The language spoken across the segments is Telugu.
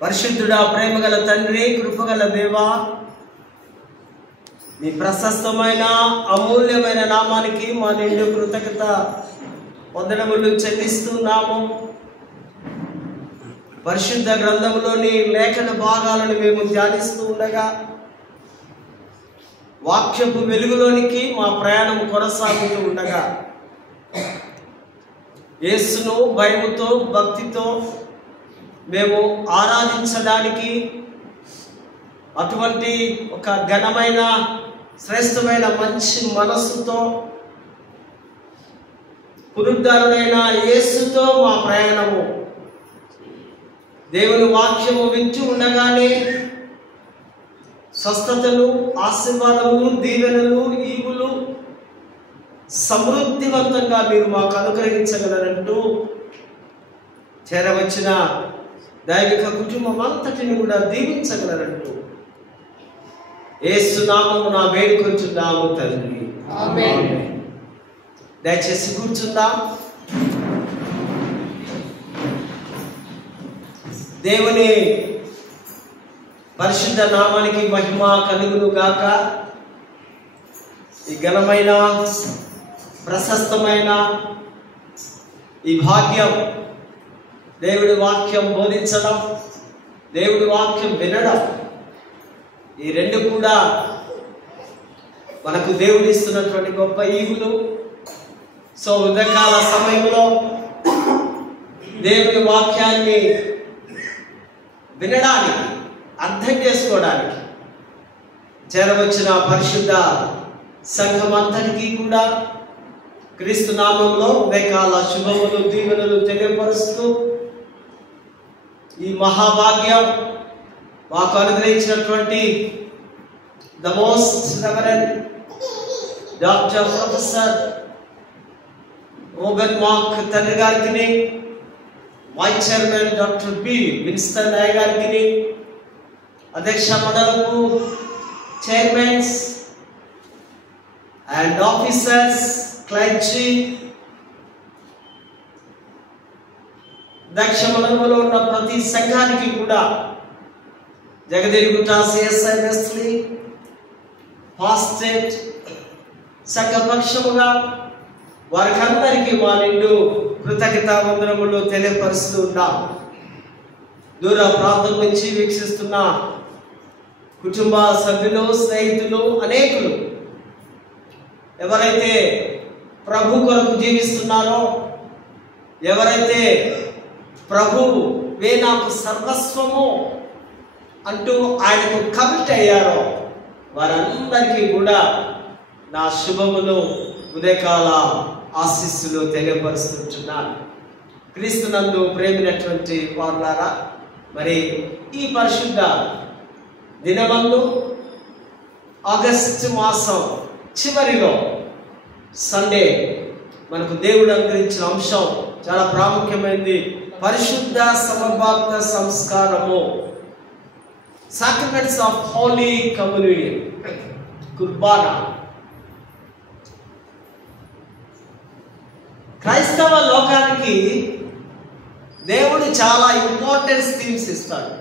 పరిశుద్ధుడా, ప్రేమగల తండ్రి, కృపగల దేవా, నీ ప్రశస్తమైన అమూల్యమైన నామానికి మా నిండు కృతజ్ఞత వందనములు చెల్లిస్తున్నాము. పరిశుద్ధ గ్రంథంలోని లేఖన భాగాలను మేము ధ్యానిస్తూ ఉండగా వాక్యపు వెలుగులోనికి మా ప్రయాణం కొనసాగుతూ ఉండగా యేసును భయముతో భక్తితో మేము ఆరాధించడానికి అటువంటి ఒక ఘనమైన శ్రేష్టమైన మంచి మనస్సుతో పునరుద్ధరణైన యేసుతో మా ప్రయాణము. దేవుని వాక్యము వింటూ ఉండగానే స్వస్థతలు, ఆశీర్వాదములు, దీవెనలు, ఈవులు సమృద్ధివంతంగా మీరు మాకు అనుగ్రహించగలరంటూ చేరవచ్చిన దైవిక కుటుంబం అంతటిని కూడా దీవించగలరంటూ యేసు నామమున వేడుకొంచున్నాము తండ్రి, ఆమేన్. దయచేసి కూర్చుందాం. దేవుని పరిశుద్ధ నామానికి మహిమ కలుగును గాక. ఈ ఘనమైన ప్రశస్తమైన ఈ భాగ్యం, దేవుడి వాక్యం బోధించడం, దేవుడి వాక్యం వినడం, ఈ రెండు కూడా మనకు దేవుడు ఇస్తున్నటువంటి గొప్ప ఈవులు. సో ఉదయకాల సమయంలో దేవుని వాక్యాన్ని వినడానికి, అర్థం చేసుకోవడానికి చేరవచ్చిన పరిశుద్ధ సంఘం అంతటికీ కూడా క్రీస్తు నామంలో ఉదయకాల శుభములు, దీవెనలు తెలియపరుస్తూ ఈ మహాభాగ్యం మాకు అనుగ్రహించినటువంటి the most reverend doctor professor Roben Mark తండ్రి గారికి, vice chairman doctor B Winston నాయ్ గారికి, అధ్యక్ష మండలకు, చైర్మన్స్ అండ్ ఆఫీసర్స్, క్లర్జీ, దక్ష మండలంలో ఉన్న ప్రతి సంఘానికి కూడా, జగదేగుట సిఎస్ఐ వెస్లీ ఫాస్టెట్ సంఘ పక్షముగా వారికి అందరికీ మా నిండు కృతజ్ఞత వందనములు తెలియపరుస్తూ ఉన్నాం. దూర ప్రాంతం నుంచి వీక్షిస్తున్న కుటుంబ సభ్యులు, స్నేహితులు అనేకులు ఎవరైతే ప్రభు కొరకు జీవిస్తున్నారో, ఎవరైతే ప్రభువే నాకు సర్వస్వము అంటూ ఆయనకు కమిట్ అయ్యారో వారందరికీ కూడా నా శుభములు, ఉదయకాల ఆశీస్సులు తెలియపరుస్తుంటున్నాను. క్రీస్తునందు ప్రేమినటువంటి వారులారా, మరి ఈ పరిశుద్ధ దినమందు ఆగస్టు మాసం చివరిలో సండే మనకు దేవుడు అనుగ్రహించిన అంశం చాలా ప్రాముఖ్యమైనది. పరిశుద్ధ సమభాక్త సంస్కారము, సాక్రమెంట్స్ ఆఫ్ హోలీ కమ్యూనియన్, కుర్బానా. క్రైస్తవ లోకానికి దేవుడు చాలా ఇంపార్టెన్స్ థీమ్స్ ఇస్తాడు.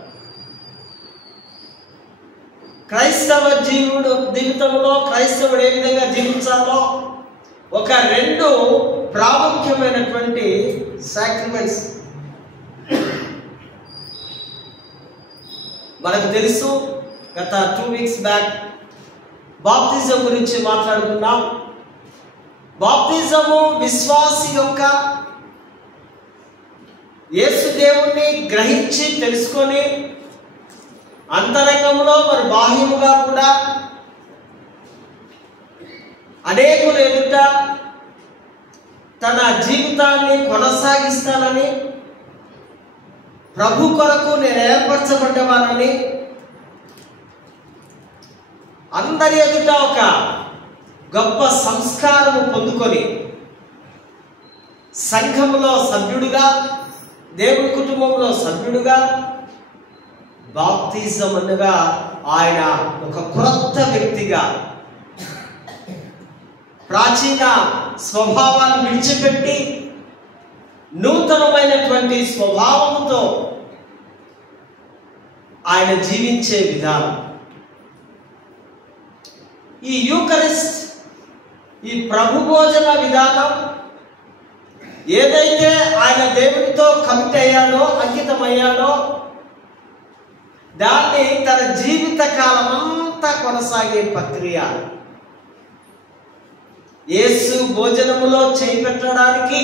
క్రైస్తవ జీవితంలో క్రైస్తవుడు ఏ విధంగా జీవించాలో ఒక రెండు ప్రాముఖ్యమైనటువంటి సాక్రిమెంట్స్ మనకు తెలుసు. గత 2 weeks బ్యాక్ బాప్తిజం గురించి మాట్లాడుకున్నాం. బాప్తిజము విశ్వాసి యొక్క యేసు దేవుణ్ణి గ్రహించి తెలుసుకొని అంతరంగంలో మరి బాహ్యముగా కూడా అనేకుల ఎదుట తన జీవితాన్ని కొనసాగిస్తానని, ప్రభు కొరకు నేను ఏర్పరచబడ్డవానని, అందరి ఎదుట ఒక గొప్ప సంస్కారము పొందుకొని సంఘములో సభ్యుడుగా, దేవుని కుటుంబంలో సభ్యుడుగా, బాప్తిజం అనగా ఆయన ఒక క్రొత్త వ్యక్తిగా ప్రాచీన స్వభావాన్ని విడిచిపెట్టి నూతనమైనటువంటి స్వభావంతో ఆయన జీవించే విధానం. ఈ యూకరిస్ట్, ఈ ప్రభు భోజన విధానం ఏదైతే ఆయన దేవునితో కమిట్ అయ్యాడో, అంకితమయ్యాడో, దాన్ని తన జీవిత కాలం అంతా కొనసాగే ప్రక్రియ. యేసు భోజనములో చేయి పెట్టడానికి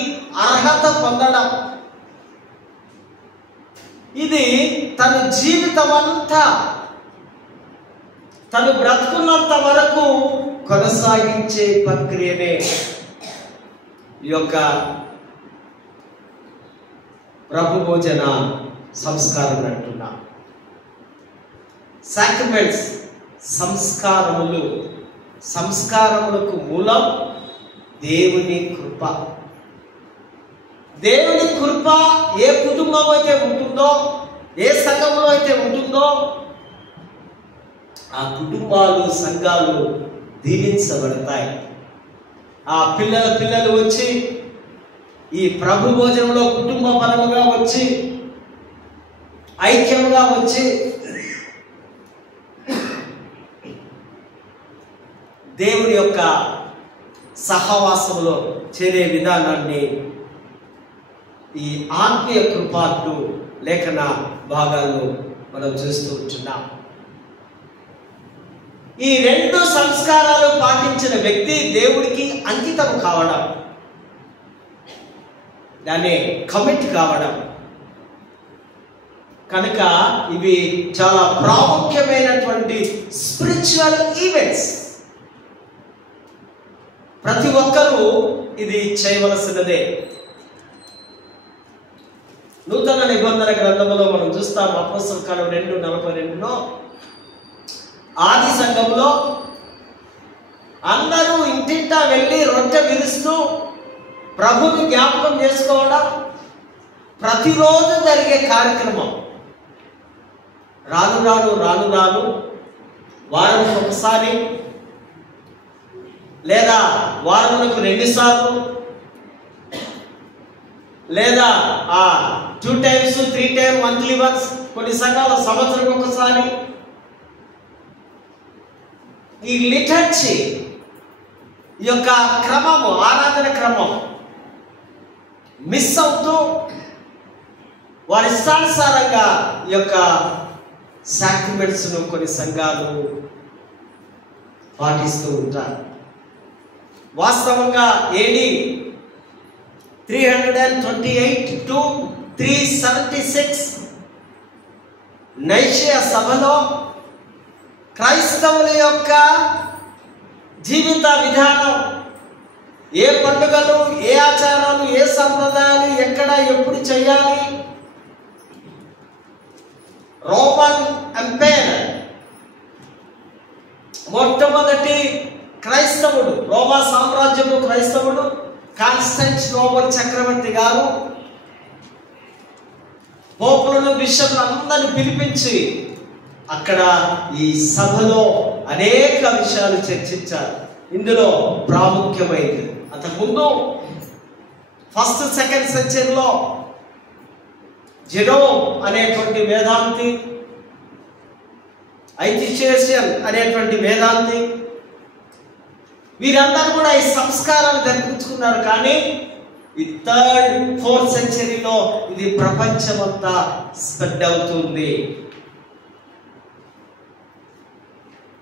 అర్హత పొందడం, ఇది తన జీవితం అంతా, తను బ్రతుకున్నంత వరకు కొనసాగించే ప్రక్రియనే ఈ యొక్క ప్రభు భోజన సంస్కారం అంటున్నా. సాక్రమెంట్స్, సంస్కారములు, సంస్కారములకు మూలం దేవుని కృప. దేవుని కృప ఏ కుటుంబం అయితే ఉంటుందో, ఏ సంఘంలో అయితే ఉంటుందో, ఆ కుటుంబాలు, సంఘాలు దీవించబడతాయి. ఆ పిల్లలు వచ్చి ఈ ప్రభు భోజనంలో కుటుంబ పరముగా వచ్చి, ఐక్యంగా వచ్చి దేవుని యొక్క సహవాసంలో చేరే విధానాన్ని ఈ ఆత్మీయ కృపాలు లేఖన భాగాల్లో మనం చూస్తూ ఉంటున్నాం. ఈ రెండు సంస్కారాలు పాటించిన వ్యక్తి దేవుడికి అంకితం కావడం, దాన్ని కమిట్ కావడం. కనుక ఇవి చాలా ప్రాముఖ్యమైనటువంటి స్పిరిచువల్ ఈవెంట్స్. ప్రతి ఒక్కరూ ఇది చేయవలసినదే. నూతన నిబంధన గ్రంథంలో మనం చూస్తాం, అపోస్తలుల కార్యం 2:42లో ఆది సంఘంలో అందరూ ఇంటింటా వెళ్ళి రొట్టె విరుస్తూ ప్రభుని జ్ఞాపకం చేసుకోవడం ప్రతిరోజు జరిగే కార్యక్రమం. రాను రాను వారానికి ఒకసారి లేదా వారములకు 2 సార్లు లేదా 2 times 3 times మంత్లీ వన్స్, కొన్ని సంఘాల సంవత్సరం ఒకసారి ఈ లిటర్జీ, ఈ యొక్క క్రమము, ఆరాధన క్రమం మిస్ అవుతూ వారి ఇష్టానుసారంగా ఈ యొక్క సాక్రిమెంట్స్ను కొన్ని సంఘాలు పాటిస్తూ ఉంటారు. వాస్తవంగా AD 328 to 376 నైషియా సభలో క్రైస్తవుల యొక్క జీవిత విధానం, ఏ పండుగలు, ఏ ఆచారాలు, ఏ సంప్రదాయాలు ఎక్కడ ఎప్పుడు చేయాలి, రోమన్ ఎంపైర్ మొట్టమొదటి క్రైస్తవుడు, రోమా సామ్రాజ్యము క్రైస్తవుడు కాన్స్టాంటినోపుల్ చక్రవర్తి గారు పోపులను, బిషప్లను అందరిని పిలిపించి అక్కడ ఈ సభలో అనేక విషయాలు చర్చించారు. ఇందులో ప్రాముఖ్యమైనది, అంతకుముందు 1st, 2nd సెంచరీలో జెరోమ్ అనేటువంటి వేదాంతి, ఐతిషియన్ అనేటువంటి వేదాంతి, వీరందరూ కూడా ఈ సంస్కారాలు జరిపించుకున్నారు. కానీ ఈ 3rd, 4th సెంచరీలో ఇది ప్రపంచమంతా స్ప్రెడ్ అవుతుంది.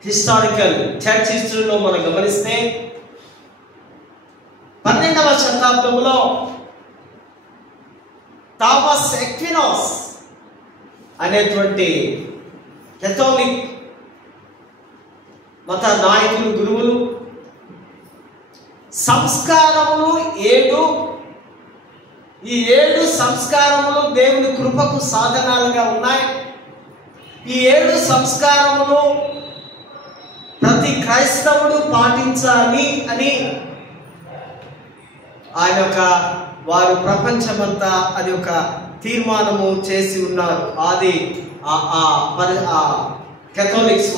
హిస్టారికల్ చర్చ్ హిస్టరీలో మనం గమనిస్తే 12వ శతాబ్దంలో థామస్ ఎక్వినాస్ అనేటువంటి కేథోలిక్ మత నాయకులు, గురువులు సంస్కారములు 7, ఈ 7 సంస్కారములు దేవుని కృపకు సాధనాలుగా ఉన్నాయి. ఈ 7 సంస్కారములు ప్రతి క్రైస్తవుడు పాటించాలి అని ఆయన వారు ప్రపంచమంతా అది ఒక తీర్మానము చేసి ఉన్నారు. అది కేథోలిక్స్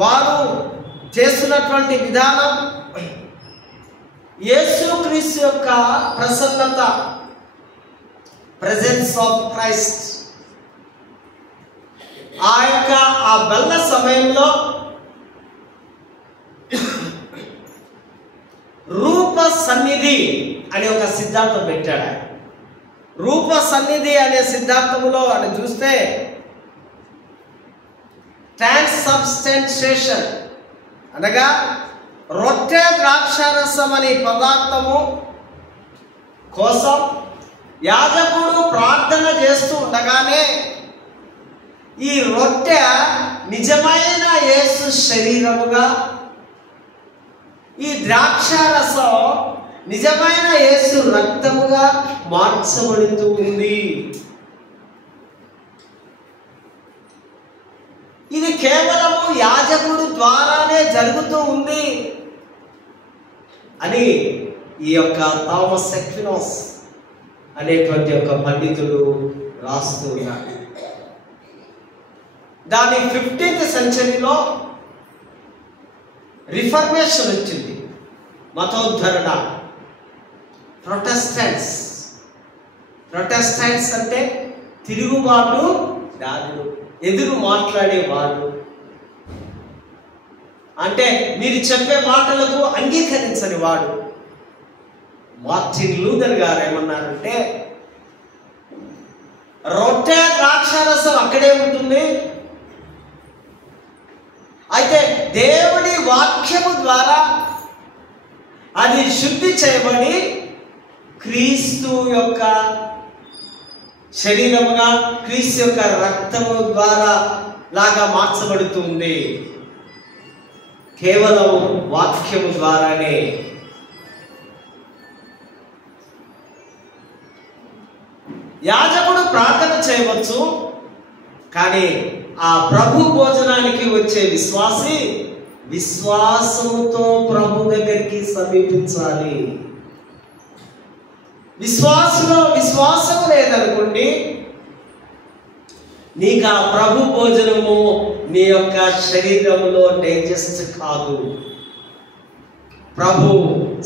వారు చేస్తున్నటువంటి విధానం యేసుక్రీస్తు యొక్క ప్రసన్నత, ప్రెజెన్స్ ఆఫ్ క్రైస్ట్, ఆ బల్ల సమయంలో రూప సన్నిధి అనే ఒక సిద్ధాంతం పెట్టాడు. రూప సన్నిధి అనే సిద్ధాంతంలో అని చూస్తే ట్రాన్స్సబ్స్టెన్షియేషన్ అనగా రొట్టె ద్రాక్షారసం అనే పదార్థము కోసం యాజకుడు ప్రార్థన చేస్తూ ఉండగానే ఈ రొట్టె నిజమైన యేసు శరీరముగా, ఈ ద్రాక్షారసం నిజమైన యేసు రక్తముగా మార్చబడుతూ ఉంది. ఇది కేవలము యాజకుడు ద్వారానే జరుగుతూ ఉంది అని ఈ యొక్క థామస్ ఎక్వినాస్ అనేటువంటి ఒక పండితుడు రాస్తూ ఉన్నాడు. దాని 15th సెంచరీలో రిఫర్మేషన్ వచ్చింది, మతోద్ధరణ. ప్రొటెస్టెంట్స్ అంటే తిరుగుబాటు దారులు, ఎదురు మాట్లాడేవాడు. అంటే మీరు చెప్పే మాటలకు అంగీకరించని వాడు. మార్టిన్ లూథర్ గారు ఏమన్నారంటే, రొట్టె ద్రాక్షారసం అక్కడే ఉంటుంది, అయితే దేవుడి వాక్యము ద్వారా అది శుద్ధి చేయబడి క్రీస్తు యొక్క శరీరముగా, క్రీస్తు యొక్క రక్తము ద్వారా లాగా మార్చబడుతుంది. కేవలం వాక్యము ద్వారానే. యాజకుడు ప్రార్థన చేయవచ్చు, కానీ ఆ ప్రభు భోజనానికి వచ్చే విశ్వాసి విశ్వాసముతో ప్రభు దగ్గరికి సమీపించాలి. విశ్వాసం లేదనుకోండి, నీకు ఆ ప్రభు భోజనము నీ యొక్క శరీరంలో డైజెస్ట్ కాదు. ప్రభు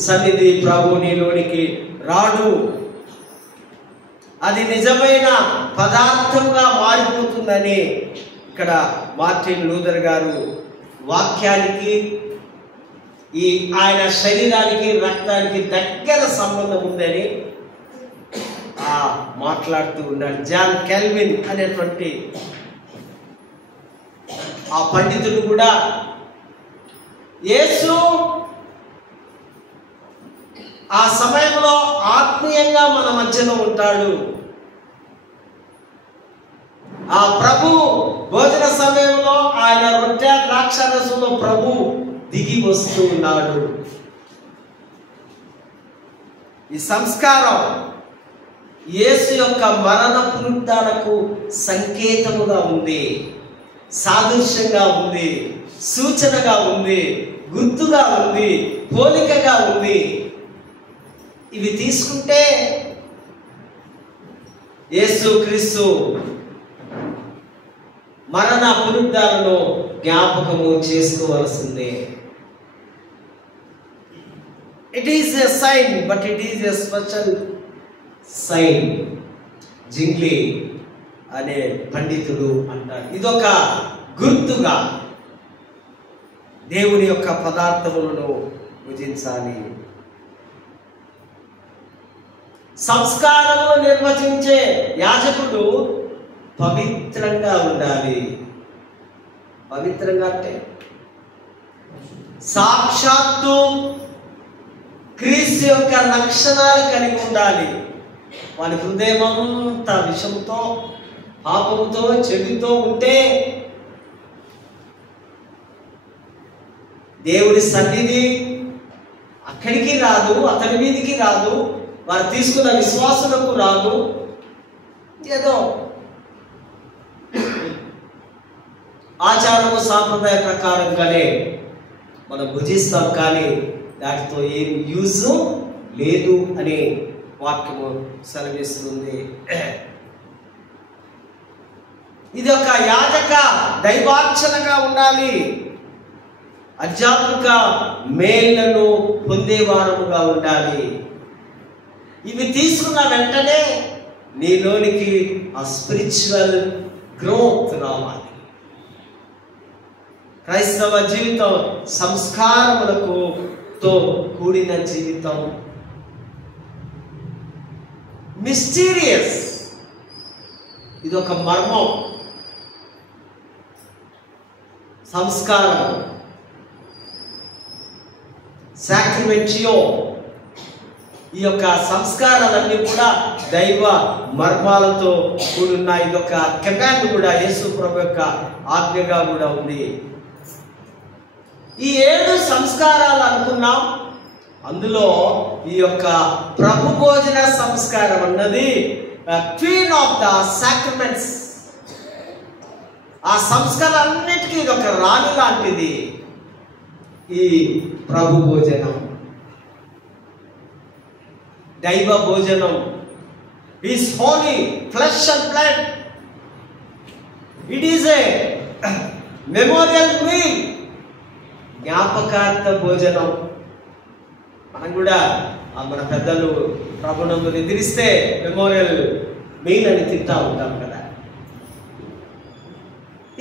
సన్నిధి, ప్రభు నీలోనికి రాడు. అది నిజమైన పదార్థంగా మారిపోతుందని ఇక్కడ మార్టిన్ లూథర్ గారు వాక్యానికి, ఆయన శరీరానికి, రక్తానికి దగ్గర సంబంధం ఉందని మాట్లాడుతూ ఉన్నాడు. జాన్ కెల్విన్ అనేటువంటి ఆ పండితుడు కూడా యేసు ఆ సమయంలో ఆత్మీయంగా మన మధ్యలో ఉంటాడు. ఆ ప్రభు భోజన సమయంలో ఆయన రొట్టె ద్రాక్షారసంలో ప్రభు దిగి వస్తూ ఉన్నాడు. ఈ సంస్కారం యేసు యొక్క మరణ పునరుద్ధానకు సంకేతముగా ఉంది, సాదృశ్యంగా ఉంది, సూచనగా ఉంది, గుర్తుగా ఉంది, పోలికగా ఉంది. ఇవి తీసుకుంటే యేసు క్రీస్తు మరణ పునరుద్ధానను జ్ఞాపకము చేసుకోవలసిందే. It is a sign, but it is a special sign. జింగ్లీ అనే పండితుడు అంటారు, ఇదొక గుర్తుగా దేవుని యొక్క పదార్థములను భుజించాలి. సంస్కారము నిర్వచించే యాజకుడు పవిత్రంగా ఉండాలి. పవిత్రంగా అంటే సాక్షాత్తు క్రీస్తు యొక్క లక్షణాలు కలిగి ఉండాలి. వాని హృదయం అంతా విషంతో, పాపముతో, చెడుతో ఉంటే దేవుడి సన్నిధి అక్కడికి రాదు, అతని మీదికి రాదు, వారు తీసుకున్న విశ్వాసులకు రాదు. ఏదో ఆచారము సాంప్రదాయ ప్రకారంగానే మనం భుజిస్తాం, కానీ దాటితో ఏం యూజ్ లేదు అని వాక్యము సెలవిస్తుంది. ఇది ఒక యాజక దైవార్చనగా ఉండాలి. ఆధ్యాత్మిక మేళ్లను పొందేవారముగా ఉండాలి. ఇవి తీసుకున్న వెంటనే నీలోనికి ఆ స్పిరిచువల్ గ్రోత్ రావాలి. క్రైస్తవ జీవితం సంస్కారములకు తో కూడిన జీవితం. మిస్టీరియస్, ఇది ఒక మర్మం. సంస్కారం, సాక్రిమెంటియో, ఈ యొక్క సంస్కారాలన్నీ కూడా దైవ మర్మాలతో కూడున్నాయి. ఇది ఒక కమాండ్ కూడా, యేసు ప్రభు యొక్క ఆజ్ఞగా కూడా ఉంది. ఈ 7 సంస్కారాలు అనుకున్నాం. అందులో ఈ యొక్క ప్రభు భోజన సంస్కారం అన్నది క్వీన్ ఆఫ్ ద సాక్రమెంట్స్. ఆ సంస్కారాలన్నిటికీ ఇది ఒక రాణి లాంటిది ఈ ప్రభు భోజనం, దైవ భోజనం. Is holy flesh and blood. It is a memorial meal, జ్ఞాపకార్థ భోజనం. మనం కూడా మన పెద్దలు ప్రభునందు నిద్రిస్తే మెమోరియల్ మీల్ అని తింటా ఉంటాం కదా.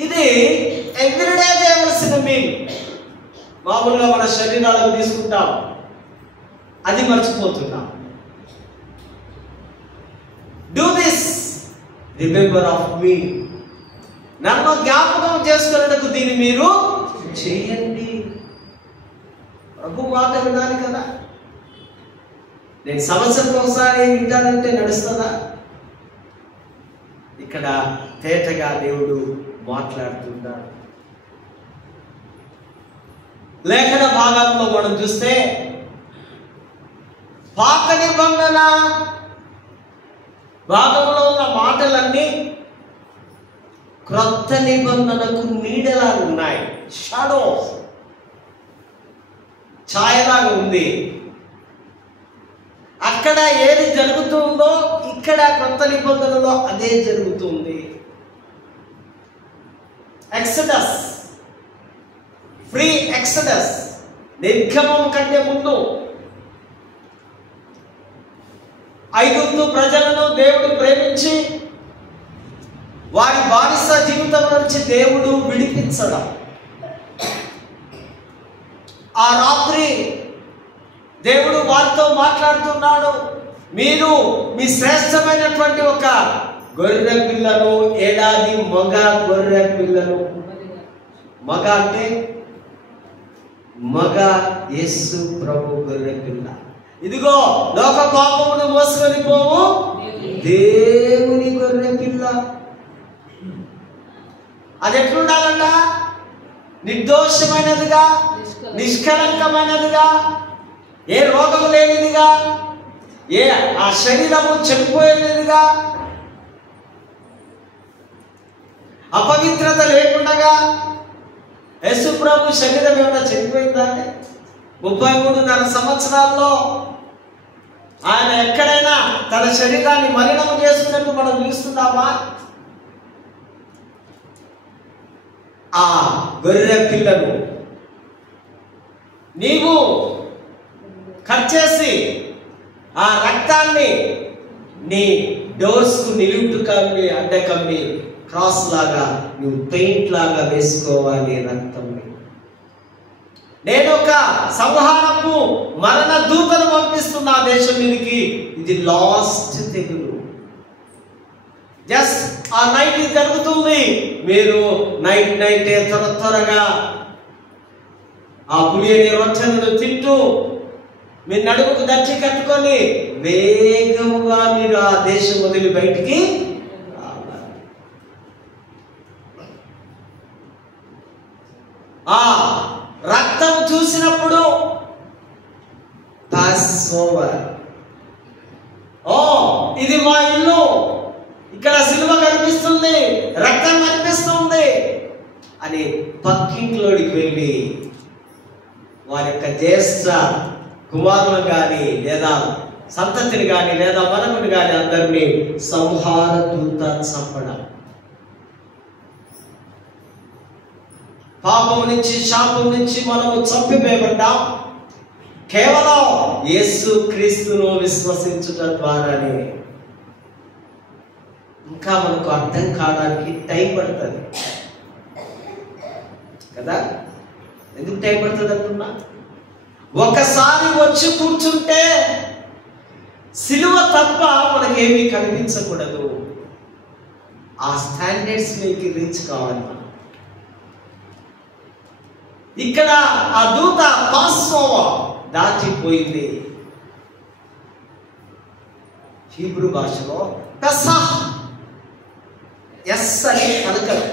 ఇది ఎవ్రీడే చేయవలసిన మీల్. మామూలుగా మన శరీరాలకు తీసుకుంటాం, అది మర్చిపోతున్నాం. డూ దిస్ రిమెంబర్ ఆఫ్ మీ. నన్ను జ్ఞాపకం చేసుకునేందుకు దీన్ని మీరు చేయండి. ప్రభు మాట వినాలి కదా. నేను సంవత్సరం ఒకసారి వింటానంటే నడుస్తుందా? ఇక్కడ తేటగా దేవుడు మాట్లాడుతున్నాడు. లేఖన భాగంలో మనం చూస్తే పాత నిబంధన భాగంలో ఉన్న మాటలన్నీ క్రొత్త నిబంధనకు నీడలా ఉన్నాయి. షాడో, ఛాయలాగా ఉంది. అక్కడ ఏది జరుగుతుందో ఇక్కడ క్రొత్త నిబంధనలో అదే జరుగుతుంది. ఎక్సడస్, ఫ్రీ ఎక్సడస్, నిర్గమం కంటే ముందు ఐగుప్తు ప్రజలను దేవుడు ప్రేమించి వారి బానిస జీవితం నుంచి దేవుడు విడిపించడం. ఆ రాత్రి దేవుడు వారితో మాట్లాడుతున్నాడు. మీరు మీ శ్రేష్టమైనటువంటి ఒక గొర్రె పిల్లను, ఏడాది మగ గొర్రె పిల్లను, మగ అంటే మగ యేసు ప్రభు గొర్రె పిల్ల, ఇదిగో లోక పాపమును మోసుకొని పోవు దేవుని గొర్రె పిల్ల. అది ఎట్లుండాలంట? నిర్దోషమైనదిగా, నిష్కలంకమైనదిగా, ఏ రోగము లేనిదిగా, ఏ ఆ శరీరము చనిపోయేదిగా, అపవిత్రత లేకుండా. యేసు ప్రభు శరీరం ఏమైనా చనిపోయిందా అంటే 33.5 సంవత్సరాల్లో ఆయన ఎక్కడైనా తన శరీరాన్ని మలినము చేసుకున్నట్టు మనం చూస్తున్నామా? ఆ గొర్రె పిల్లను నీవు కట్ చేసి ఆ రక్తాన్ని నీ డోర్స్కు నిలువుటు కమ్మి, అడ్డ కమ్మి, క్రాస్ లాగా నువ్వు పెయింట్ లాగా వేసుకోవాలి రక్తంని. నేను ఒక సంహారపు మరణ దూతను పంపిస్తున్నా దేశం మీదకి. ఇది లాస్ట్ తెగులు. జస్ట్ ఆ నైట్ జరుగుతుంది. మీరు నైటే త్వరగా ఆ పులియని రొట్టెలను తింటూ మీ నడుముకు దచ్చి కట్టుకొని వేగముగా మీరు ఆ దేశం వదిలి బయటికి రావాలి. ఆ రక్తం చూసినప్పుడు పాస్ ఓవర్. ఓ, ఇది మా ఇల్లు, ఇక్కడ సిలువ కనిపిస్తుంది, రక్తం కనిపిస్తుంది అని పక్కింట్లోకి వెళ్ళి వారి యొక్క జ్యేష్ఠ కుమారులను కానీ లేదా సంతతిని కానీ లేదా మనముని కానీ అందరినీ సంహార దూత చంపడం. పాపం నుంచి, శాపం నుంచి మనము చంపివేయబడ్డాం కేవలం యేసు క్రీస్తును విశ్వసించుట ద్వారానే. ఇంకా మనకు అర్థం కావడానికి టైం పడుతుంది కదా. ఎందుకు టైం పడుతుంది అంటున్నా? ఒకసారి వచ్చి కూర్చుంటే సిలువ తప్ప మనకేమీ కనిపించకూడదు. ఆ స్టాండర్డ్స్ మీకు రీచ్ కావాలి. ఇక్కడ ఆ దూత పాస్ఓవర్ దాటిపోయింది. హీబ్రూ భాషలో పెసహ్, ఎస్ అని పలకరు.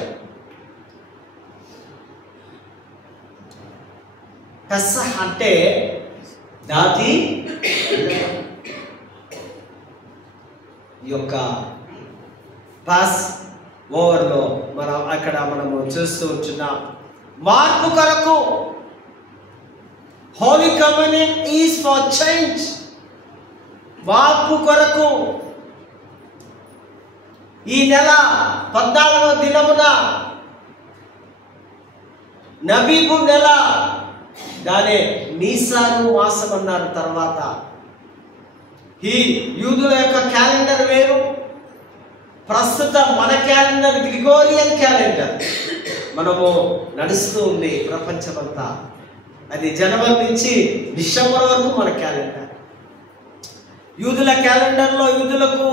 పెసహ్ అంటే దాటి ఈ యొక్క పాస్ ఓవర్లో మనము చూస్తూ ఉంటున్నాం. మార్పు కొరకు Holi communion is for change. మార్పు కొరకు ఈ నెల 14వ దినమున నబీబు నెల, దానే నీసాను మాసం అన్నారు. తర్వాత ఈ యూదుల యొక్క క్యాలెండర్ వేరు, ప్రస్తుతం మన క్యాలెండర్ గ్రిగోరియన్ క్యాలెండర్ మనము నడుస్తూ ఉంది ప్రపంచమంతా. అది జనవరి నుంచి డిసెంబర్ వరకు మన క్యాలెండర్. యూదుల క్యాలెండర్లో యూదులకు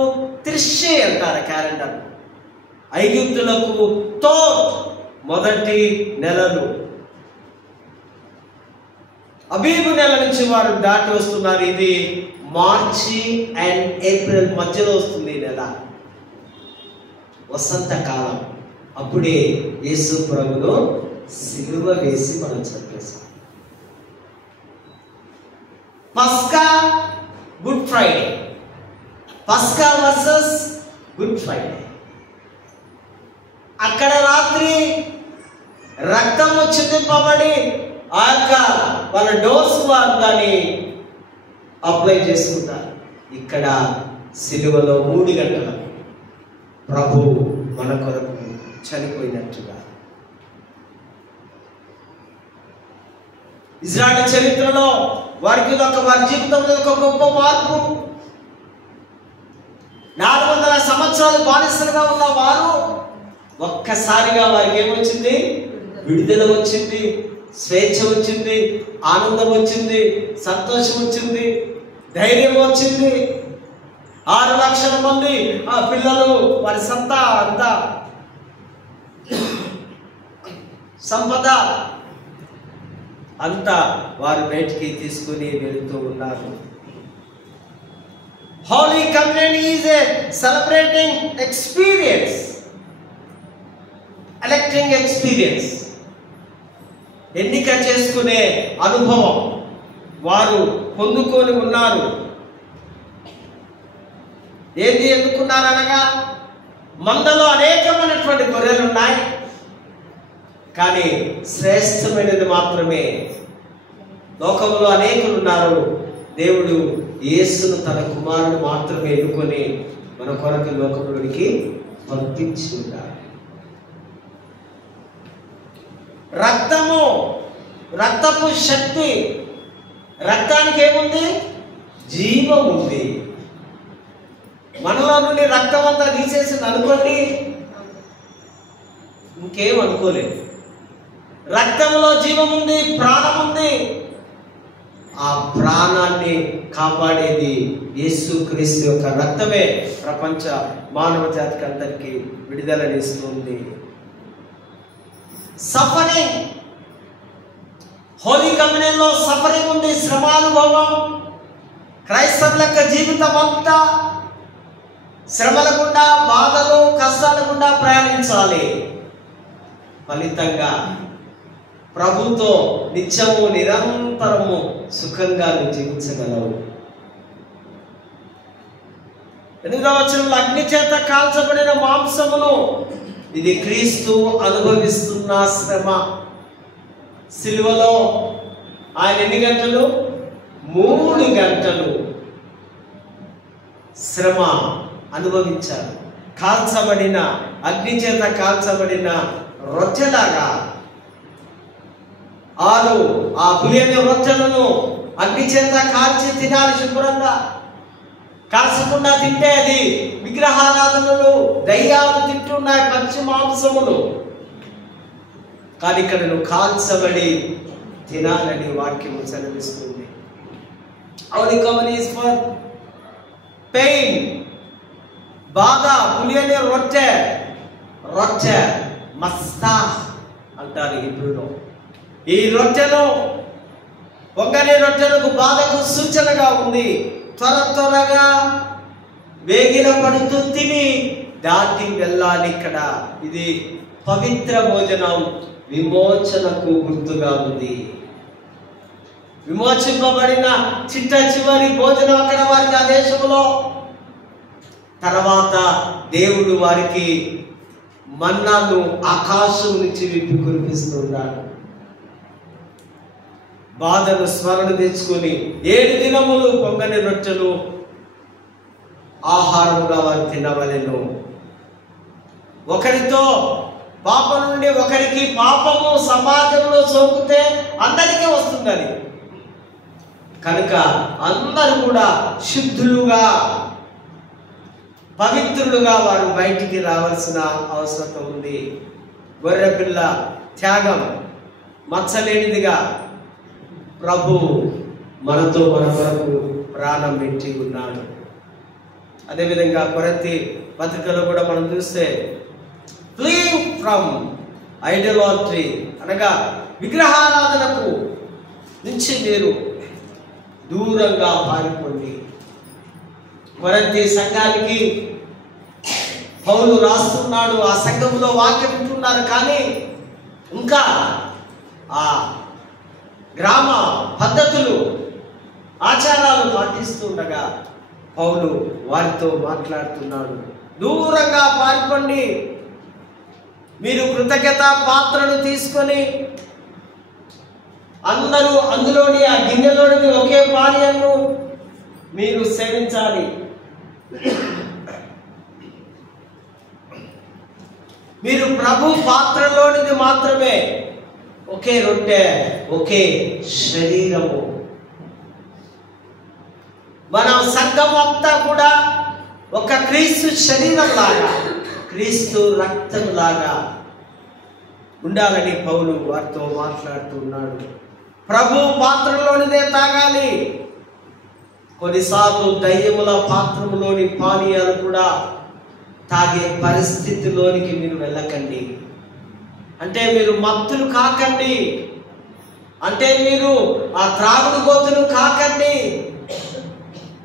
త్రిషే అంటారు క్యాలెండర్, ఐగుప్తులకు తోత్ మొదటి నెలలు. అబీబు నెల నుంచి వారు దాటి వస్తున్నారు. ఇది మార్చి అండ్ ఏప్రిల్ మధ్యలో వస్తుంది ఈ నెల, వసంతకాలం. అప్పుడే యేసు ప్రభువును సిలువ వేసి మనం చంపేశాం. పస్కా, గుడ్ ఫ్రైడే. పస్కా వర్సెస్ గుడ్ ఫ్రైడే. అక్కడ రాత్రి రక్తము చిందింపబడి ఆ యొక్క వాళ్ళ డోస్ వారు దాన్ని అప్లై చేసుకుంటారు. ఇక్కడ సిలువలో 3 గంటలకు ప్రభు మన కొరకు చనిపోయినట్టుగా. ఇజ్రాయెల్ చరిత్రలో వారి జీవితంలో ఒక గొప్ప మార్పు. 400 సంవత్సరాలు బానిసలుగా ఉన్న వారు ఒక్కసారిగా వారికి ఏమొచ్చింది? విడుదల వచ్చింది, స్వేచ్ఛ వచ్చింది, ఆనందం వచ్చింది, సంతోషం వచ్చింది, ధైర్యం వచ్చింది. 6 లక్షల మంది ఆ పిల్లలు, వారి అంతా సంపద అంతా వారు బయటికి తీసుకుని వెళుతూ ఉన్నారు. Holi communion is a celebrating experience, electing experience. ఎన్నిక చేసుకునే అనుభవం వారు పొందుకొని ఉన్నారు. ఏది ఎన్నుకున్నారనగా, మందలో అనేకమైనటువంటి గొర్రెలు ఉన్నాయి, కానీ శ్రేష్టమైనది మాత్రమే. లోకంలో అనేకులు ఉన్నారు. దేవుడు యేసును తన కుమారుడు మాత్రమే ఎన్నుకొని మన కొరకు లోకంలోనికి పంపించి ఉన్నారు. రక్తపు శక్తి. రక్తానికి ఏముంది? జీవం ఉంది. మనలో నుండి రక్తం అంతా తీసేసింది అనుకోండి, ఇంకేం అనుకోలేదు. రక్తంలో జీవం ఉంది, ప్రాణం ఉంది. ఆ ప్రాణాన్ని కాపాడేది యేసు క్రీస్తు యొక్క రక్తమే. ప్రపంచ మానవ జాతికి అందరికీ విడుదలనిస్తుంది. సఫరింగ్. హోలీ కమ్యూనియన్లో సఫరింగ్ ఉంది, శ్రమానుభవం. క్రైస్తవుల యొక్క జీవితం అంతా శ్రమల గుండా, బాధలు, కష్టాల గుండా ప్రయాణించాలి. ఫలితంగా ప్రభుతో నిత్యము నిరంతరము సుఖంగా జీవించగలవు. 8వ వచనంలో అగ్ని చేత కాల్చబడిన మాంసమును, ఇది క్రీస్తు అనుభవిస్తున్న శ్రమ. సిలువలో ఆయన ఎన్ని గంటలు? 3 గంటలు శ్రమ అనుభవించారు. కాల్చబడిన, అగ్ని చేత కాల్చబడిన రొట్టెలాగా ఆరు ఆ పులియని రొట్టెలను అగ్ని చేత కాల్చి తినాలి శుభ్రంగా. కాల్చకుండా తింటే అది విగ్రహారాధనలు, దయ్యాలు తింటున్నాయి పచ్చి మాంసములు. కానీ ఇక్కడ నువ్వు కాల్చబడి తినాలని వాక్యము సెలవిస్తుంది. Holy Communion is for pain, బాధ. పులియని రొట్టె మస్తా అంటారు హిబ్రూలో. ఈ రొట్టెను పొంగని రొట్టెలకు బాధకు సూచనగా ఉంది. త్వరగా వేగిన పడుతూ తిని దాటి వెళ్ళాలి. ఇక్కడ ఇది పవిత్ర భోజనం, విమోచనకు గుర్తుగా ఉంది. విమోచింపబడిన చిట్ట చివరి భోజనం అక్కడ వారికి ఆ దేశంలో. తర్వాత దేవుడు వారికి మన్నాను ఆకాశం నుంచి విప్పి కురిపిస్తున్నాడు. బాధను స్మరణ తెచ్చుకొని 7 దినములు పొంగని రొట్టెలు ఆహారముగా వారు తినవలెను. ఒకరితో పాపం నుండి ఒకరికి పాపము సమాజంలో సోకితే అందరికీ వస్తుందని కనుక అందరూ కూడా శుద్ధులుగా పవిత్రులుగా వారు బయటికి రావాల్సిన అవసరం ఉంది. గొర్రెపిల్ల త్యాగం మచ్చలేనిదిగా ప్రభు మనతో మన కొరకు ప్రాణం పెట్టి ఉన్నాడు. అదేవిధంగా కొరింథీ పత్రికలో కూడా మనం చూస్తే ఫ్లీయింగ్ ఫ్రమ్ ఐడలాట్రీ అనగా విగ్రహారాధనకు నుంచి మీరు దూరంగా పారిపోండి. కొరింథీ సంఘానికి పౌలు రాస్తున్నాడు. ఆ సంఘంలో వాక్యం వింటున్నారు, కానీ ఇంకా ఆ గ్రామ పద్ధతులు ఆచారాలు పాటిస్తుండగా పౌలు వారితో మాట్లాడుతున్నాడు. దూరంగా పారిపోండి. మీరు కృతజ్ఞత పాత్రను తీసుకొని అందరూ అందులోని ఆ గిన్నెలోని ఒకే పానీయాన్ని మీరు సేవించాలి. మీరు ప్రభు పాత్రలోనిది మాత్రమే. ఒకే రొట్టె, ఒకే శరీరము. మన సంఘం అంతా కూడా ఒక క్రీస్తు శరీరం లాగా, క్రీస్తు రక్తం లాగా ఉండాలని పౌలు వారితో మాట్లాడుతున్నాడు. ప్రభు పాత్రలోనిదే తాగాలి. కొన్నిసార్లు దయ్యముల పాత్రములోని పానీయాలు కూడా తాగే పరిస్థితిలోనికి మీరు వెళ్ళకండి. అంటే మీరు మత్తులు కాకండి, అంటే మీరు ఆ త్రాగుడు గోతులు కాకండి.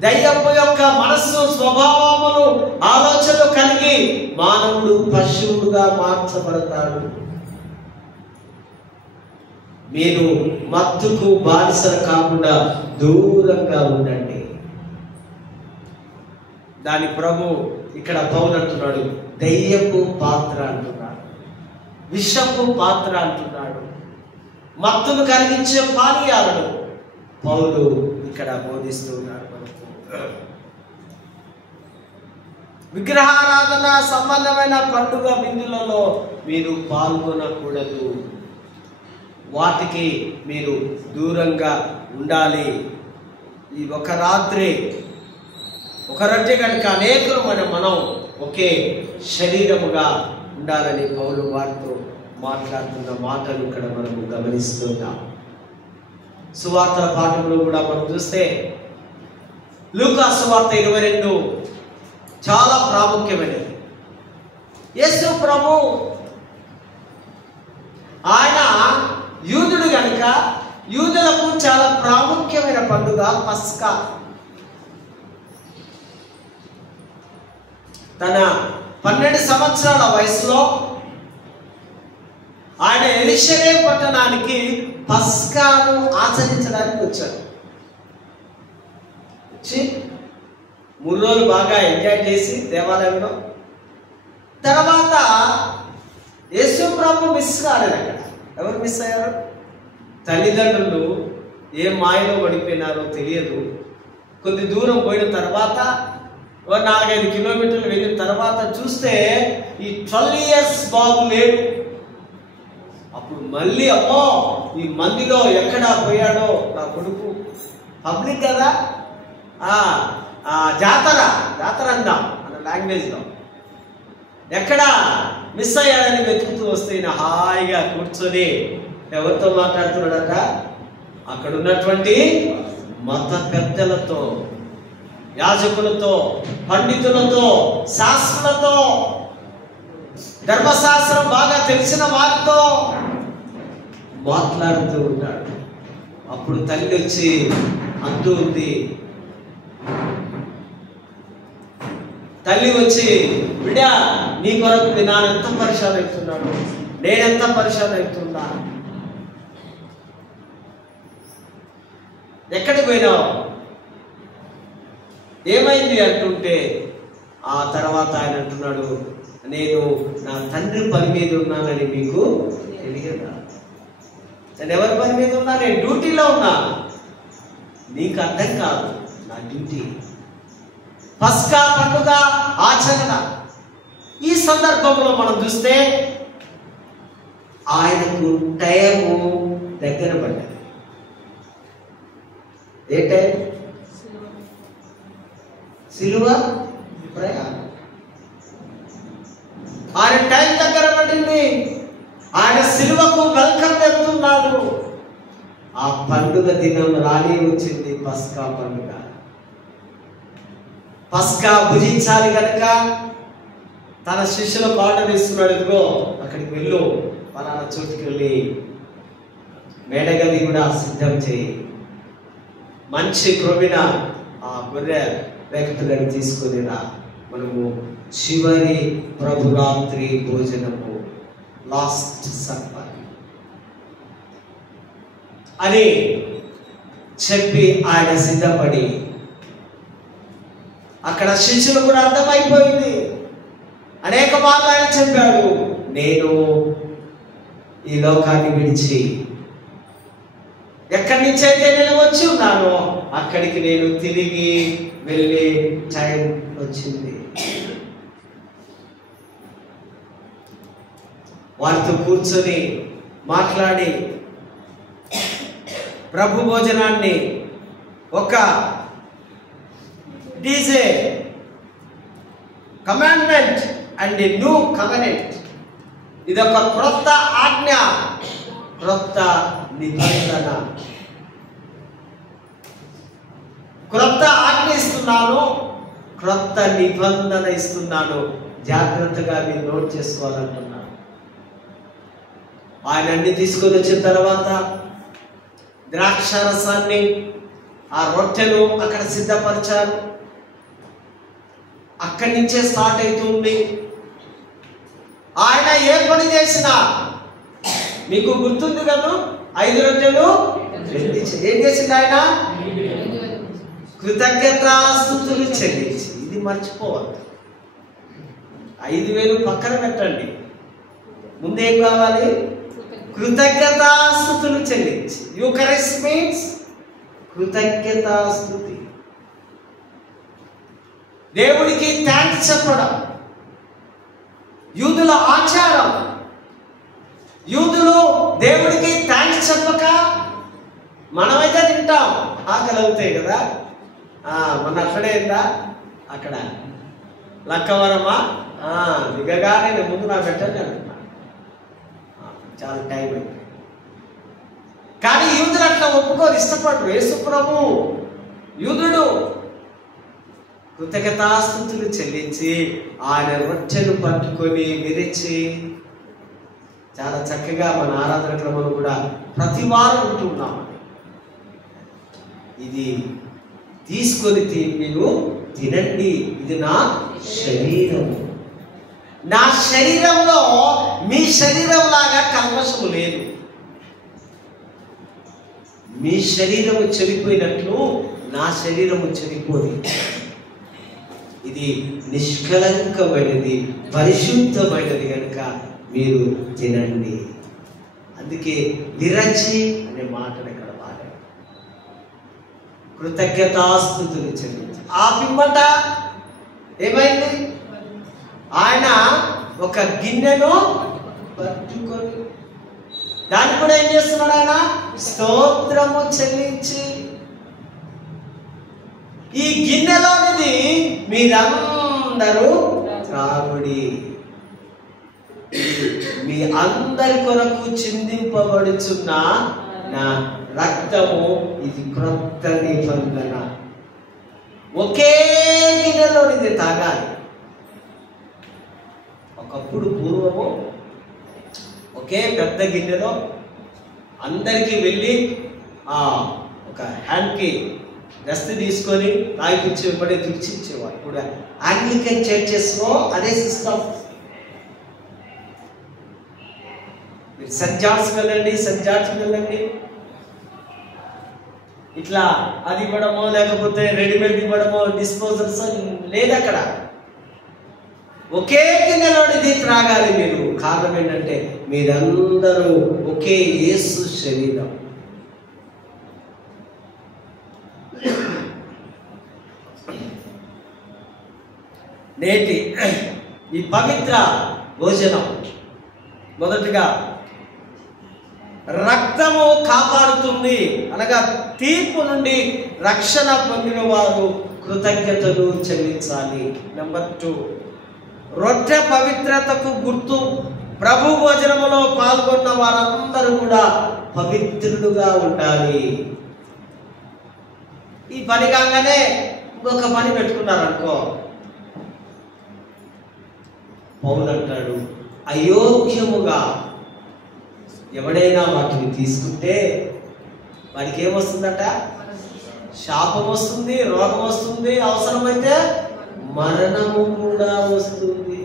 దయ్యపు యొక్క మనస్సు, స్వభావములు, ఆలోచనలు కలిగి మానవుడు పశువుడుగా మార్చబడతాడు. మీరు మత్తుకు బానిసలు కాకుండా దూరంగా ఉండండి. దాని ప్రభు ఇక్కడ పౌలు అంటున్నాడు, దయ్యపు పాత్ర అంటున్నాడు, విషపు పాత్ర అంటున్నాడు. మత్తును కలిగించే పానీయాలను పౌలు ఇక్కడ బోధిస్తున్నాడు. విగ్రహారాధన సంబంధమైన పండుగ విందులలో మీరు పాల్గొనకూడదు. వాటికి మీరు దూరంగా ఉండాలి. ఈ ఒక రాత్రి ఒక రొట్టె కనుక అనేకులు మనం ఒకే శరీరముగా ఉండాలని పౌలు వారితో మాట్లాడుతున్న మాటలు ఇక్కడ మనము గమనిస్తున్నాం. సువార్తల పాఠంలో కూడా మనం చూస్తే లూకా సువార్త 22 చాలా ప్రాముఖ్యమైనది. యేసు ప్రభు ఆయన యూదుడు కనుక యూదులకు చాలా ప్రాముఖ్యమైన పండుగ పస్కా. తన 12 సంవత్సరాల వయసులో ఆయన యెరూషలేము పట్టణానికి పస్కాను ఆచరించడానికి వచ్చాడు. వచ్చి 3 రోజులు బాగా ఎంజాయ్ చేసి దేవాలయంలో, తర్వాత యేసు ప్రభు మిస్ కాలేదు. అక్కడ ఎవరు మిస్ అయ్యారు? తల్లిదండ్రులు ఏ మాయలో పడిపోయినారో తెలియదు. కొద్ది దూరం పోయిన తర్వాత 4-5 కిలోమీటర్లు వెళ్ళిన తర్వాత చూస్తే ఈ 12 years బాబు లేడు. అప్పుడు మళ్ళీ అమ్మో ఈ మందిలో ఎక్కడ పోయాడో నా కొడుకు, పబ్లిక్ కదా, జాతర అందాం మన లాంగ్వేజ్లో, ఎక్కడ మిస్ అయ్యాడని వెతుకుతూ వస్తే ఈయన హాయిగా కూర్చొని ఎవరితో మాట్లాడుతున్నాడట, అక్కడ ఉన్నటువంటి మత పెద్దలతో, యాజకులతో, పండితులతో, శాస్త్రులతో, ధర్మశాస్త్రం బాగా తెలిసిన వారితో మాట్లాడుతూ ఉంటాడు. అప్పుడు తల్లి వచ్చి అంటూ ఉంది, తల్లి వచ్చి, బిడ్డ నీ కొరకు మీ నాన్న ఎంత పరిశాన్ అవుతున్నాడు, నేనెంత పరిశాన్ అవుతున్నా, ఎక్కడికి పోయినావు, ఏమైంది అంటుంటే, ఆ తర్వాత ఆయన అంటున్నాడు, నేను నా తండ్రి పని మీద ఉన్నానని మీకు తెలియదా? నేను ఎవరి పని మీద ఉన్నా? నేను డ్యూటీలో ఉన్నా, నీకు అర్థం కాదు నా డ్యూటీ. పస్కా పండుగ ఆచరణ. ఈ సందర్భంలో మనం చూస్తే ఆయనకు టైము దగ్గర పడ్డది. ఏ టైం? సిలువ ప్రయాణం. ఆయన టైం దగ్గర పడింది. ఆయన సిలువకు వెల్కమ్ చెప్తున్నాడు. ఆ పండుగ దినం రాని వచ్చింది, పస్కా పండుగ. పస్కా భుజించాలి కనుక తన శిష్యులకు ఆర్డర్ ఇస్తున్నాడు, ఇదిగో అక్కడికి వెళ్ళు, పలానా చోటుకి వెళ్ళి మేడగది కూడా సిద్ధం చేయి, మంచి క్రొవ్విన ఆ గొర్రె రేఖతులను తీసుకొని రా, మనము చివరి ప్రభురాత్రి భోజనము, లాస్ట్ సప్పర్ అని చెప్పి ఆయన సిద్ధపడి, అక్కడ శిష్యులు కూడా అర్థమైపోయింది. అనేక మార్లు ఆయన చెప్పాడు, నేను ఈ లోకాన్ని విడిచి ఎక్కడి నుంచి అయితే నేను వచ్చి ఉన్నానో అక్కడికి నేను తిరిగి వెళ్ళే టైం వచ్చింది. వారితో కూర్చొని మాట్లాడి ప్రభు భోజనాన్ని ఒక DJ commandment and new covenant, ఇదొక క్రొత్త ఆజ్ఞ, క్రొత్త నిబంధన, క్రొత్త ఆజ్ఞ ఇస్తున్నాను, క్రొత్త నిబంధన ఇస్తున్నాను, జాగ్రత్తగా మీరు నోట్ చేసుకోవాలంటున్నాను. ఆయన అన్ని తీసుకొని వచ్చిన తర్వాత ద్రాక్షారసాన్ని, ఆ రొట్టెలు అక్కడ సిద్ధపరిచారు. అక్కడి నుంచే స్టార్ట్ అవుతుంది. ఆయన ఏ పని చేసినా మీకు గుర్తుంది కదా, 5 రొట్టెలు ఏం చేసింది ఆయన? కృతజ్ఞతాస్తుతులు చెల్లించి. ఇది మర్చిపోవద్దు. 5,000 పక్కన పెట్టండి, ముందేం కావాలి? కృతజ్ఞతాస్తుతులు చెల్లించి. యూకరిస్ట్ మీన్స్ కృతజ్ఞతాస్తుతి, దేవుడికి థ్యాంక్స్ చెప్పడం యూదుల ఆచారం. యూదులు దేవుడికి థ్యాంక్స్ చెప్పక, మనమైతే తింటాం, ఆకలి అవుతాయి కదా. మన అక్కడే ఉందా, అక్కడ లక్కవరమా దిగగానే నేను ముందు నా పెట్టని అంటున్నా, చాలా టైం అయిపోయింది. కానీ యూదులు అట్లా ఒప్పుకోరు, ఇష్టపడరు. యేసు ప్రభు యూదుడు కృతజ్ఞతాస్తుతులు చెల్లించి ఆయన రొట్టెలు పట్టుకొని విరిచి, చాలా చక్కగా మన ఆరాధన క్రమంలో కూడా ప్రతి వారం ఉంటున్నాం. ఇది తీసుకొని మీరు తినండి, ఇది నా శరీరము. నా శరీరంలో మీ శరీరం లాగా కల్మషము లేదు. మీ శరీరము చెడిపోయినట్లు నా శరీరము చెడిపోదు. ఇది నిష్కలంకమైనది, పరిశుద్ధమైనది కనుక మీరు తినండి. అందుకే విరచి అనే మాటను ఇక్కడ వాడారు. కృతజ్ఞతాస్తుతులు చెల్లించి ఆ పిమ్మట ఏమైంది? ఆయన ఒక గిన్నెను పట్టుకొని దానికి కూడా ఏం చేస్తున్నాడు ఆయన? స్తోత్రము చెల్లించి ఈ గిన్నెలోనిది మీరందరూ త్రాగుడి, మీ అందరి కొరకు చిందింపబడుచున్న నా రక్తము, ఇది క్రొత్త నిబంధన. ఒకే గిన్నెలోనిది తాగాలి. ఒకప్పుడు పూర్వము ఒకే పెద్ద గిన్నెలో అందరికీ వెళ్ళి ఒక హ్యాండ్కి దస్తి తీసుకొని తాగిపించి ఇవ్వబడి తీర్చిచ్చేవారు. ఇప్పుడు ఆంగ్లికన్ చర్చెస్లో అదే సిస్టమ్. మీరు సెంట్ జార్జ్కి వెళ్ళండి, ఇట్లా అది ఇవ్వడమో లేకపోతే రెడీమేడ్ ఇవ్వడమో డిస్పోజల్స్ లేదు. అక్కడ ఒకే గిన్నెలోనిది త్రాగాలి మీరు. కారణం ఏంటంటే మీరందరూ ఒకే యేసు శరీరం. నేటి ఈ పవిత్ర భోజనం మొదటిగా రక్తము కాపాడుతుంది అనగా తీర్పు నుండి రక్షణ పొందిన వారు కృతజ్ఞతలు చెల్లించాలి. నెంబర్ 2, రొట్టె పవిత్రతకు గుర్తు. ప్రభు భోజనములో పాల్గొన్న వారందరూ కూడా పవిత్రులుగా ఉండాలి. ఈ పని కాగానే ఇంకొక పని పెట్టుకున్నారనుకో, పౌలు అంటాడు, అయోగ్యముగా ఎవడైనా వాటిని తీసుకుంటే వాడికి ఏమొస్తుందట? శాపం వస్తుంది, రోగం వస్తుంది, అవసరమైతే మరణము కూడా వస్తుంది.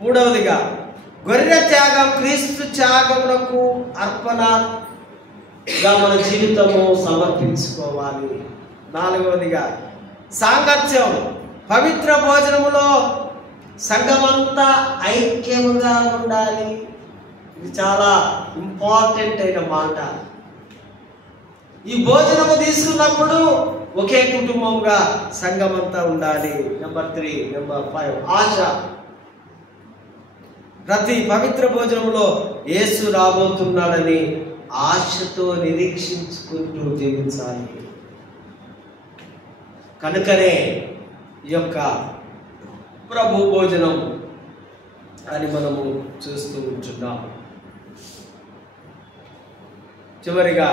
మూడవదిగా గొర్రె త్యాగం క్రీస్తు త్యాగమునకు అర్పణగా మన జీవితము సమర్పించుకోవాలి. నాలుగవదిగా సాంగత్యం. పవిత్ర భోజనములో సంఘమంతా ఐక్యముగా ఉండాలి. ఇది చాలా ఇంపార్టెంట్ అయిన మాట. ఈ భోజనము తీసుకున్నప్పుడు ఒకే కుటుంబంగా సంఘమంతా ఉండాలి. నెంబర్ 3, నెంబర్ 5 ఆశ. ప్రతి పవిత్ర భోజనంలో యేసు రాబోతున్నాడని ఆశతో నిరీక్షించుకుంటూ జీవించాలి. కనుకనే ఈ యొక్క ప్రభు భోజనం అని మనము చూస్తూ ఉంటున్నాం. చివరిగా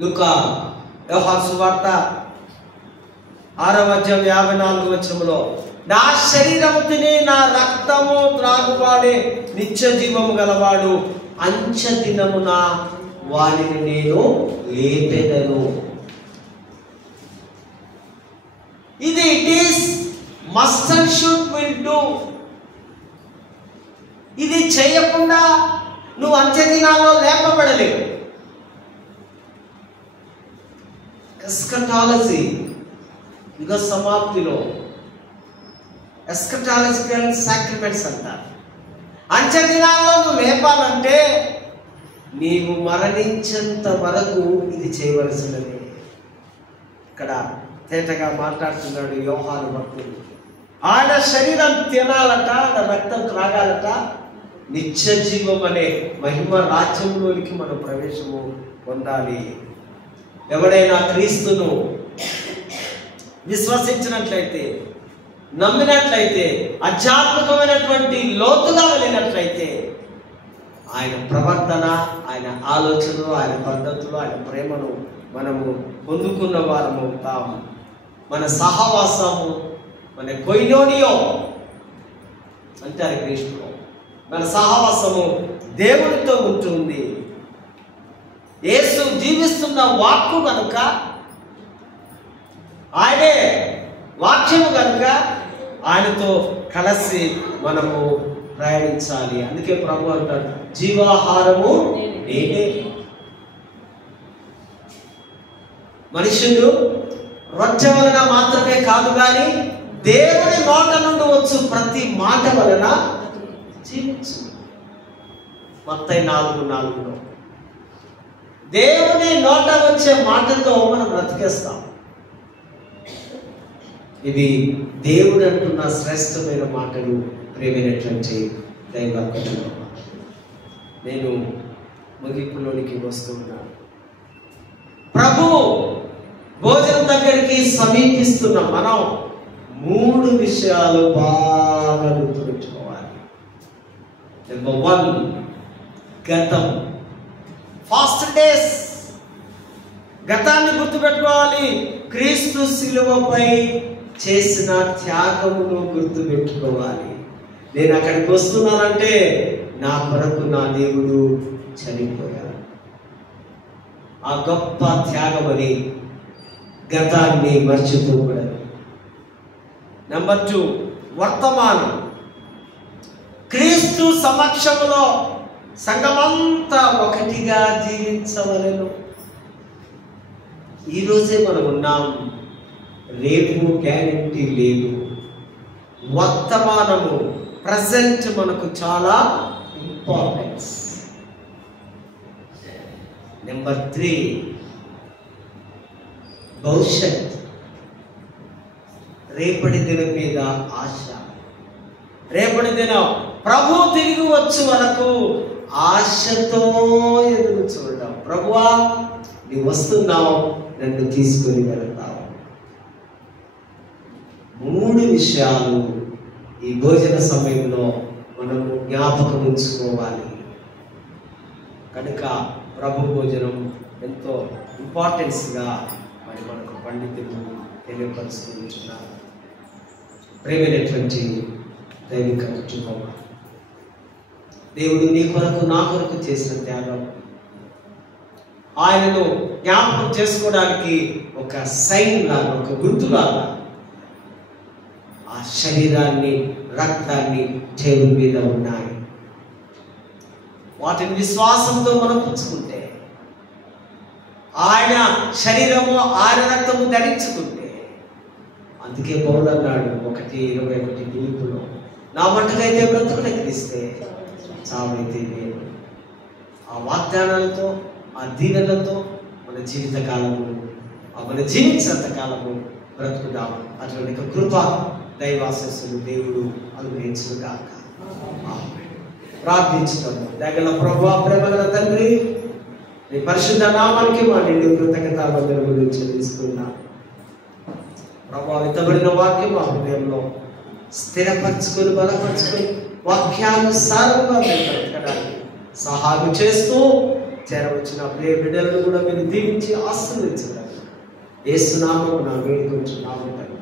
లూకా యోహాను సువార్త 6:54 నా శరీరము తిని నా రక్తము త్రాగువాడే నిత్య జీవము గలవాడు, అంచె దినమున వారిని నేను లేపెదను. ఇది it is must and should will do. ఇది చేయకుండా నువ్వు అంచె దినాల్లో లేపబడలేవు. ఎస్కటాలజీ యుగ సమాప్తిలో ఎస్కటాలజికల్ సాక్రిమెంట్స్ అంటారు. అంచె దినాల్లో నువ్వు లేపాలంటే నీవు మరణించేంత వరకు ఇది చేయవలసినది. ఇక్కడ తేటగా మాట్లాడుతున్నాడు యోహాను భక్తుడు. ఆయన శరీరం తినాలట, ఆయన రక్తం త్రాగాలట, నిత్య జీవం అనే మహిమ రాజ్యంలోనికి మనం ప్రవేశము పొందాలి. ఎవడైనా క్రీస్తును విశ్వసించినట్లయితే, నమ్మినట్లయితే, ఆధ్యాత్మికమైనటువంటి లోతుగా వెళ్ళినట్లయితే ఆయన ప్రవర్తన, ఆయన ఆలోచనలు, ఆయన పద్ధతులు, ఆయన ప్రేమను మనము పొందుకున్న వారము అవుతాము. మన సహవాసము, మన కొయినోనియో అంటారు క్రీస్తులో, మన సహవాసము దేవుడితో ఉంటుంది. యేసు జీవిస్తున్న వాక్కు కనుక, ఆయనే వాక్యము కనుక ఆయనతో కలిసి మనము ప్రయాణించాలి. అందుకే ప్రభు అంటాడు, జీవాహారము నేనే. మనుషులు రొట్టె వలన మాత్రమే కాదు కానీ దేవుని నోట నుండి వచ్చు ప్రతి మాట వలన జీవించు. మత్తయి 4:4 దేవుని నోట వచ్చే మాటతో మనం బ్రతికేస్తాం. ఇవి దేవుడు అంటున్న శ్రేష్టమైన మాటలు. ప్రేమైనటువంటి దైవ కుటుంబం, నేను ముగింపులోనికి వస్తున్నాను. ప్రభు భోజనం దగ్గరికి సమీపిస్తున్న మనం 3 విషయాలు బాగా గుర్తుపెట్టుకోవాలి. నెంబర్ 1, గతం. ఫాస్ట్ డేస్, గతాన్ని గుర్తుపెట్టుకోవాలి. క్రీస్తు శిలువపై చేసిన త్యాగమును గుర్తుపెట్టుకోవాలి. నేను అక్కడికి వస్తున్నానంటే నా కొరకు నా దేవుడు చనిపోయాడు. ఆ గొప్ప త్యాగమని గతాన్ని మర్చిపోకూడదు. నెంబర్ 2, వర్తమానం. క్రీస్తు సమక్షంలో సంఘమంతా ఒకటిగా జీవించవలెను. ఈరోజే మనం ఉన్నాం, రేపు గ్యారెంటీ లేదు. వర్తమానము, ప్రజెంట్ మనకు చాలా ఇంపార్టెన్స్. నెంబర్ 3, భవిష్యత్. రేపటి దినం మీద ఆశ. రేపటి దినం ప్రభు తిరిగి వచ్చే వరకు ఆశతో ఎదురు చూడడం. ప్రభువా, నీ వస్తున్నావు, నన్ను తీసుకొని వెళ్తావు. 3 విషయాలు ఈ భోజన సమయంలో మనము జ్ఞాపకం ఉంచుకోవాలి. కనుక ప్రభు భోజనం ఎంతో ఇంపార్టెన్స్గా మరి మనకు పండితులు తెలియపరుస్తూ ఉంటున్నారు. ప్రేమైనటువంటి దైవిక కుటుంబం, దేవుడు నీ కొరకు నా కొరకు చేసిన త్యాగం, ఆయనను జ్ఞాపకం చేసుకోవడానికి ఒక సైన్ లాగా, ఒక గుర్తులాగా ఆ శరీరాన్ని, రక్తాన్ని టేబుల్ మీద ఉన్నాయి. వాటిని విశ్వాసంతో మనం పుచ్చుకుంటే, ఆయన శరీరము, ఆయన రక్తము ధరించుకుంటే, అందుకే పౌలు అన్నాడు 1:21 పిలుపులో, నా మట్టుకైతే బ్రతుకుని క్రీస్తే, చావైతే నేను. ఆ వాగ్దానాలతో, ఆ దీవెనలతో మన జీవితకాలము, మన జీవించినంత కాలము బ్రతుకుదాం. అటువంటి కృప దైవాశస్సులు దేవుడు అనుగ్రహించుగాక. ప్రార్థించుతాము. దగ్గర ప్రభువా, ప్రేమగల తండ్రి, నీ పరిశుద్ధ నామానికి మా నిండు కృతజ్ఞతావందనములు చెల్లిస్తున్నాం. ప్రభావితమైన వాక్యం మా హృదయంలో స్థిరపరచుకొని, బలపరచుకొని, వాక్యానుసారంగా మేము బ్రతకడానికి సహాయం చేస్తూ చేరవచ్చిన ప్రియ బిడ్డలను కూడా మీరు దీవించి ఆశీర్వదించగలరు. యేసు నామమున వేడుకొంచున్నాము తండ్రి.